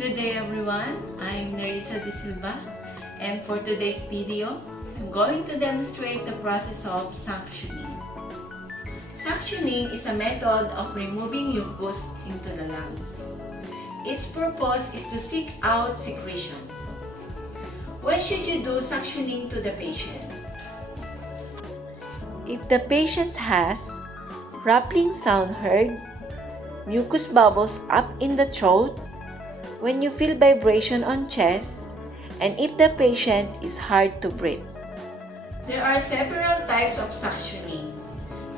Good day everyone, I'm Nerissa De Silva, and for today's video, I'm going to demonstrate the process of suctioning. Suctioning is a method of removing mucus into the lungs. Its purpose is to seek out secretions. When should you do suctioning to the patient? If the patient has rattling sound heard, mucus bubbles up in the throat, when you feel vibration on chest, and if the patient is hard to breathe. There are several types of suctioning,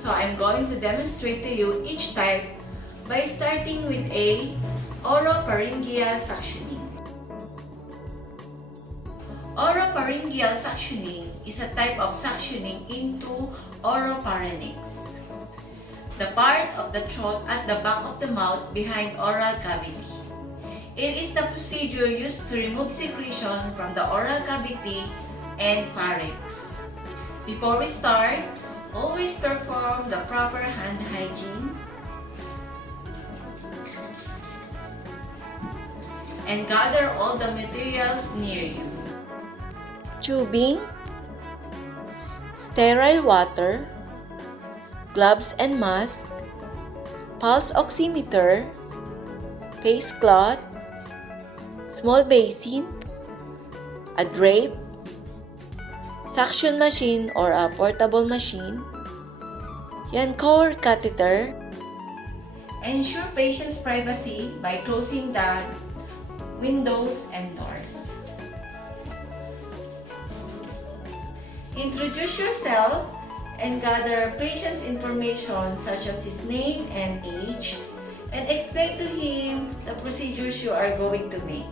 so I'm going to demonstrate to you each type by starting with a oropharyngeal suctioning. Oropharyngeal suctioning is a type of suctioning into oropharynx, the part of the throat at the back of the mouth behind oral cavity. It is the procedure used to remove secretion from the oral cavity and pharynx. Before we start, always perform the proper hand hygiene and gather all the materials near you. Tubing, sterile water, gloves and mask, pulse oximeter, face cloth, small basin, a drape, suction machine or a portable machine, Yankauer catheter. Ensure patient's privacy by closing the windows and doors. Introduce yourself and gather patient's information such as his name and age, and explain to him the procedures you are going to make.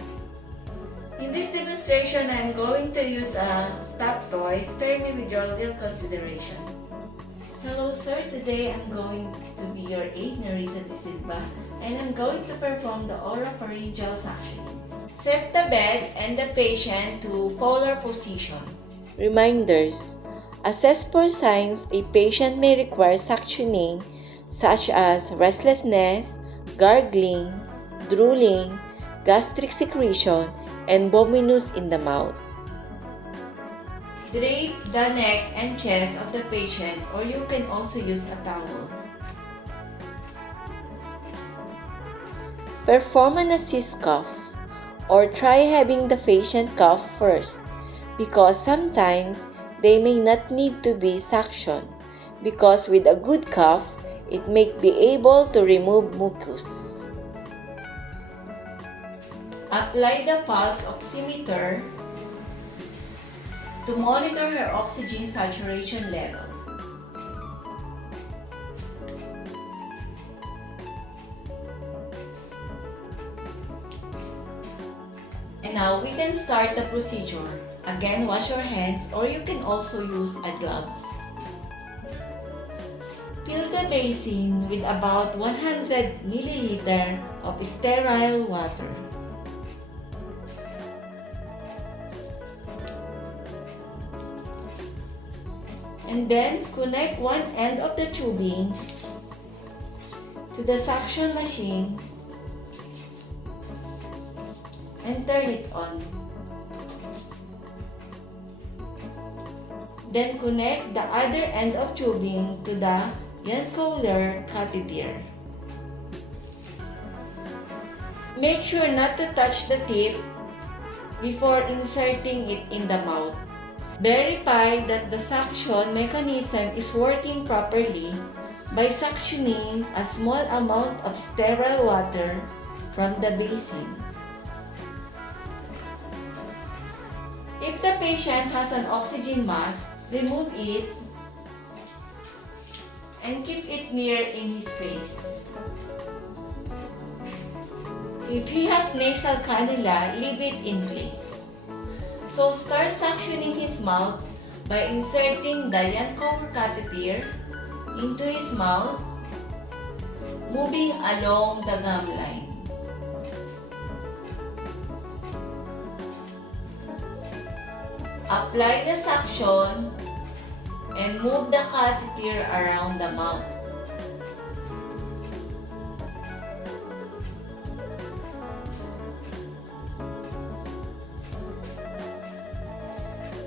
In this demonstration, I'm going to use a stuffed toy. Spare me with your little consideration. Hello sir, today I'm going to be your aide, Nerissa De Silva, and I'm going to perform the oropharyngeal suctioning. Set the bed and the patient to Fowler position. Reminders: assess for signs a patient may require suctioning such as restlessness, gargling, drooling, gastric secretion, and vomitus in the mouth. Drape the neck and chest of the patient, or you can also use a towel. Perform an assist cough, or try having the patient cough first, because sometimes they may not need to be suctioned, because with a good cough, it may be able to remove mucus. Apply the pulse oximeter to monitor her oxygen saturation level. And now we can start the procedure. Again, wash your hands, or you can also use a gloves. Fill the basin with about 100 milliliter of sterile water. And then connect one end of the tubing to the suction machine and turn it on. Then connect the other end of tubing to the Yankauer catheter. Make sure not to touch the tip before inserting it in the mouth. Verify that the suction mechanism is working properly by suctioning a small amount of sterile water from the basin. If the patient has an oxygen mask, remove it and keep it near in his face. If he has nasal cannula, leave it in place. So start suctioning his mouth by inserting the Yankauer catheter into his mouth, moving along the gum line. Apply the suction and move the catheter around the mouth.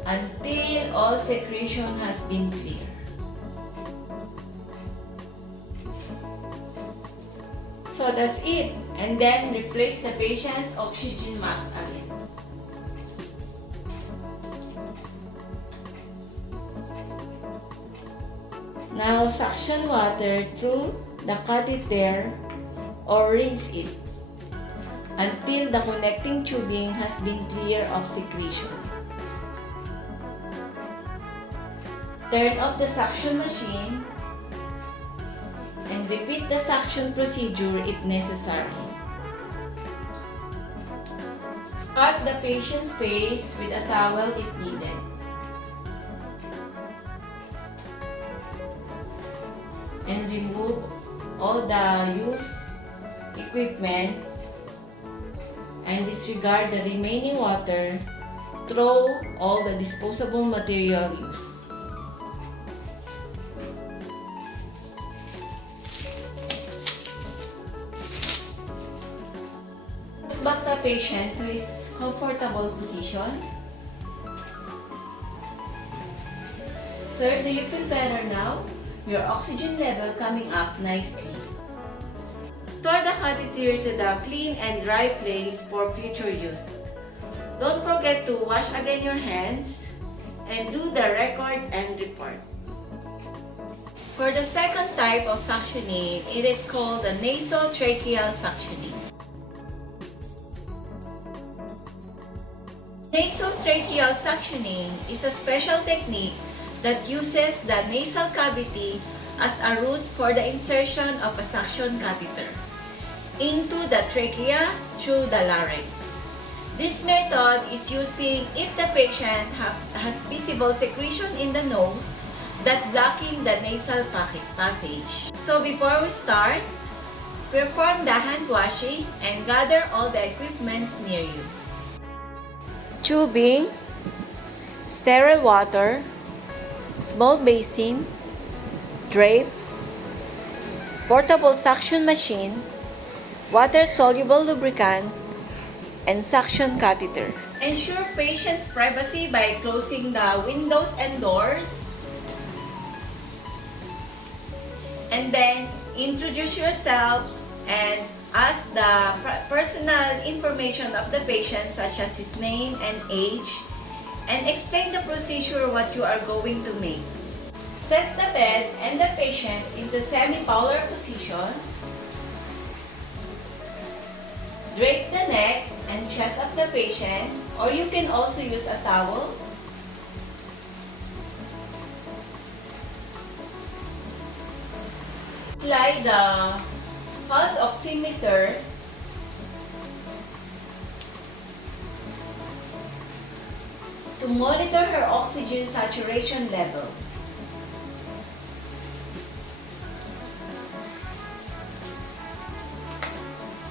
until all secretion has been clear. So that's it. And then replace the patient oxygen mask again. Now suction water through the catheter or rinse it until the connecting tubing has been clear of secretion. Turn off the suction machine and repeat the suction procedure if necessary. Cut the patient's face with a towel if needed. And remove all the used equipment and disregard the remaining water. Throw all the disposable material used. Put back the patient to his comfortable position. Sir, do you feel better now? Your oxygen level coming up nicely. Store the catheter to the clean and dry place for future use. Don't forget to wash again your hands and do the record and report. For the second type of suctioning, it is called the nasotracheal suctioning. Nasotracheal suctioning is a special technique that uses the nasal cavity as a route for the insertion of a suction catheter into the trachea through the larynx. This method is using if the patient has visible secretion in the nose that blocking the nasal passage. So before we start, perform the hand washing and gather all the equipments near you. Tubing, sterile water, small basin, drape, portable suction machine, water-soluble lubricant, and suction catheter. Ensure patient's privacy by closing the windows and doors. And then introduce yourself and ask the personal information of the patient such as his name and age, and explain the procedure what you are going to make. Set the bed and the patient into semi-polar position. Drape the neck and chest of the patient, or you can also use a towel. Apply the pulse oximeter to monitor her oxygen saturation level.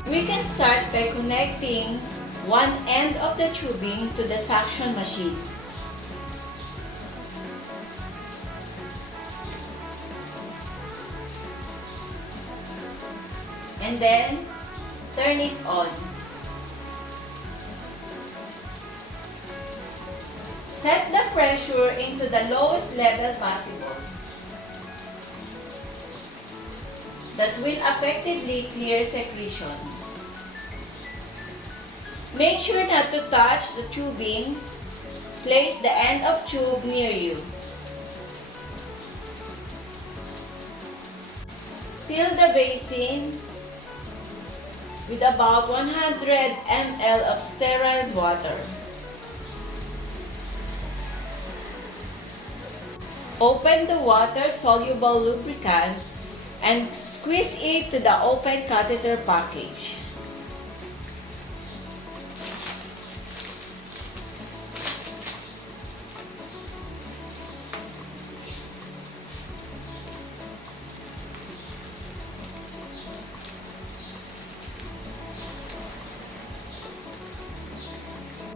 We can start by connecting one end of the tubing to the suction machine. And then, turn it on. Set the pressure into the lowest level possible. That will effectively clear secretions. Make sure not to touch the tubing. Place the end of tube near you. Fill the basin with about 100 ml of sterile water. Open the water-soluble lubricant and squeeze it to the open catheter package.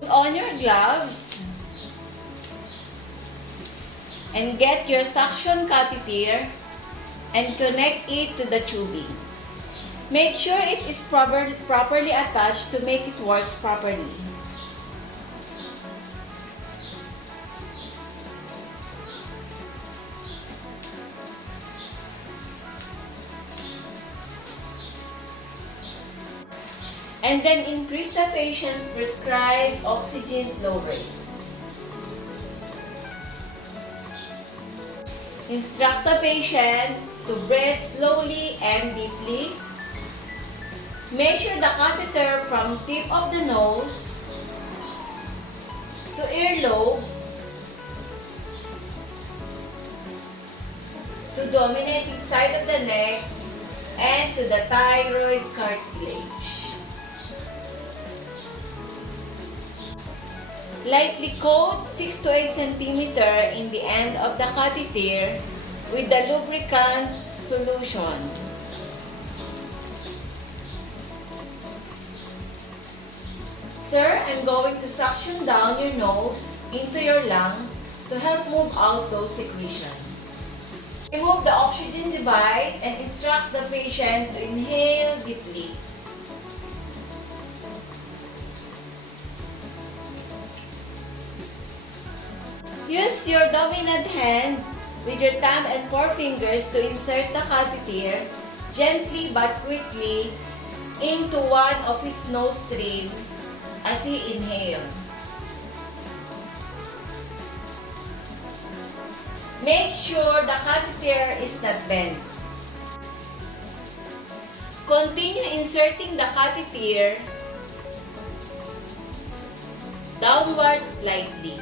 Put on your gloves and get your suction catheter and connect it to the tubing. Make sure it is properly attached to make it work properly. and then increase the patient's prescribed oxygen flow rate. Instruct the patient to breathe slowly and deeply. Measure the catheter from tip of the nose to earlobe to dominating side of the neck and to the thyroid cartilage. Lightly coat 6 to 8 cm in the end of the catheter with the lubricant solution. Sir, I'm going to suction down your nose into your lungs to help move out those secretions. Remove the oxygen device and instruct the patient to inhale deeply. Use your dominant hand with your thumb and forefingers to insert the catheter gently but quickly into one of his nostrils as he inhales. Make sure the catheter is not bent. Continue inserting the catheter downwards slightly.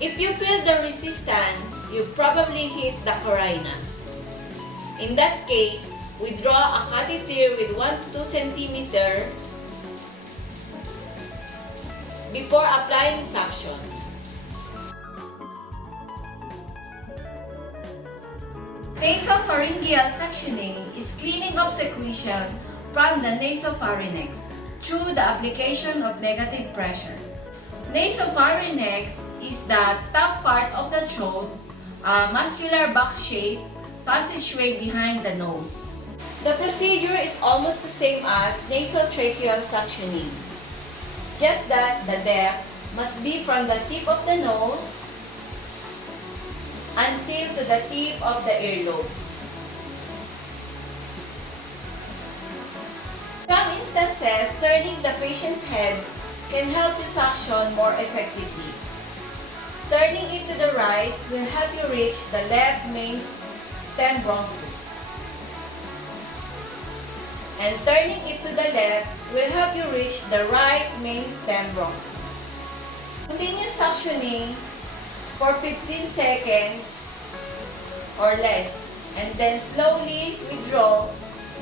If you feel the resistance, you probably hit the carina. In that case, withdraw a catheter with 1 to 2 cm before applying suction. Nasopharyngeal suctioning is cleaning of secretion from the nasopharynx through the application of negative pressure. Nasopharynx is the top part of the throat, a muscular box-shaped passageway behind the nose. The procedure is almost the same as nasotracheal suctioning. It's just that the depth must be from the tip of the nose until to the tip of the earlobe. In some instances, turning the patient's head can help you suction more effectively. Turning it to the right will help you reach the left main stem bronchus. And turning it to the left will help you reach the right main stem bronchus. Continue suctioning for 15 seconds or less, and then slowly withdraw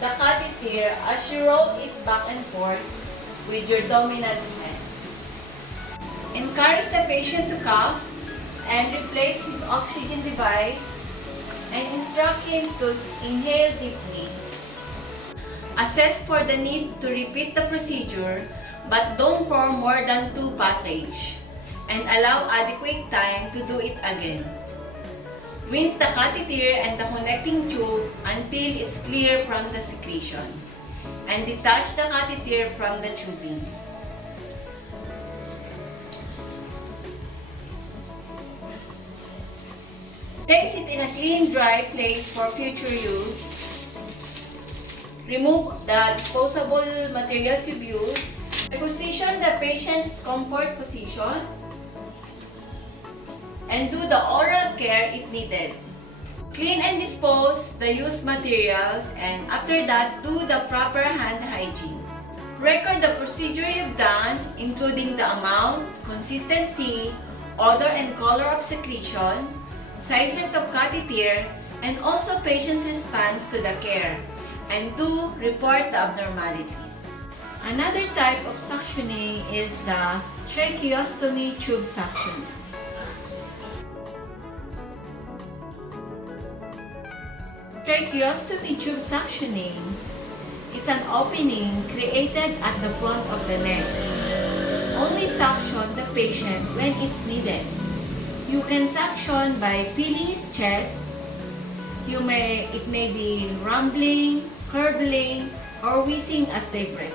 the catheter as you roll it back and forth with your dominant hands. Encourage the patient to cough and replace his oxygen device and instruct him to inhale deeply. Assess for the need to repeat the procedure, but don't form more than 2 passages and allow adequate time to do it again. Rinse the catheter and the connecting tube until it's clear from the secretion, and detach the catheter from the tubing. Place it in a clean, dry place for future use. Remove the disposable materials you've used. Position the patient's comfort position and do the oral care if needed. Clean and dispose the used materials, and after that, do the proper hand hygiene. Record the procedure you've done, including the amount, consistency, odor and color of secretion, sizes of catheter, and also patient's response to the care, and do report the abnormalities. Another type of suctioning is the tracheostomy tube suction. Tracheostomy tube suctioning is an opening created at the front of the neck. Only suction the patient when it's needed. You can suction by feeling his chest. It may be rumbling, gurgling, or wheezing as they breathe.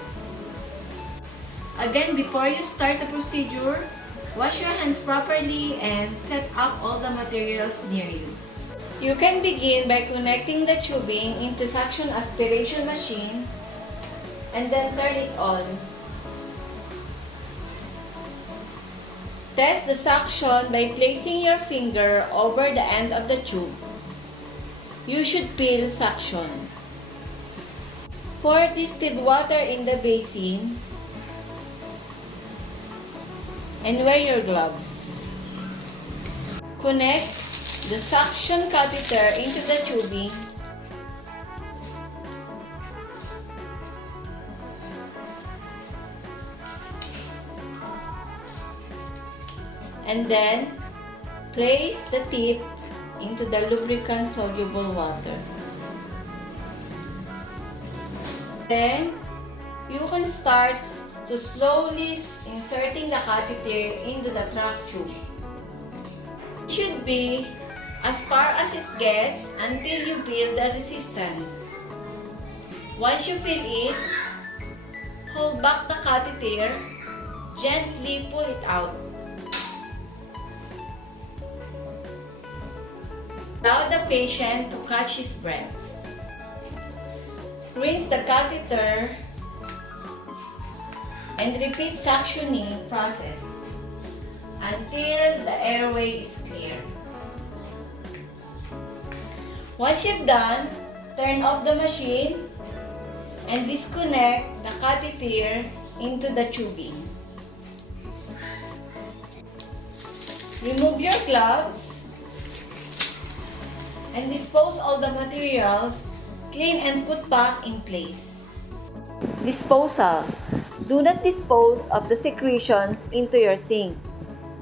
Again, before you start the procedure, wash your hands properly and set up all the materials near you. You can begin by connecting the tubing into suction aspiration machine and then turn it on. Test the suction by placing your finger over the end of the tube. You should feel suction. Pour distilled water in the basin and wear your gloves. Connect the suction catheter into the tubing and then place the tip into the lubricant soluble water. Then you can start to slowly inserting the catheter into the track tube. It should be as far as it gets until you feel the resistance. Once you feel it, hold back the catheter, gently pull it out. Allow the patient to catch his breath. Rinse the catheter and repeat suctioning process until the airway is clear. Once you've done, turn off the machine and disconnect the catheter into the tubing. Remove your gloves and dispose all the materials, clean and put back in place. Disposal. Do not dispose of the secretions into your sink.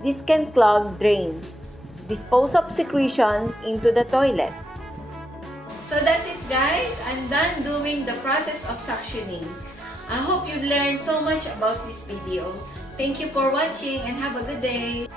This can clog drains. Dispose of secretions into the toilet. So that's it, guys. I'm done doing the process of suctioning. I hope you've learned so much about this video. Thank you for watching and have a good day.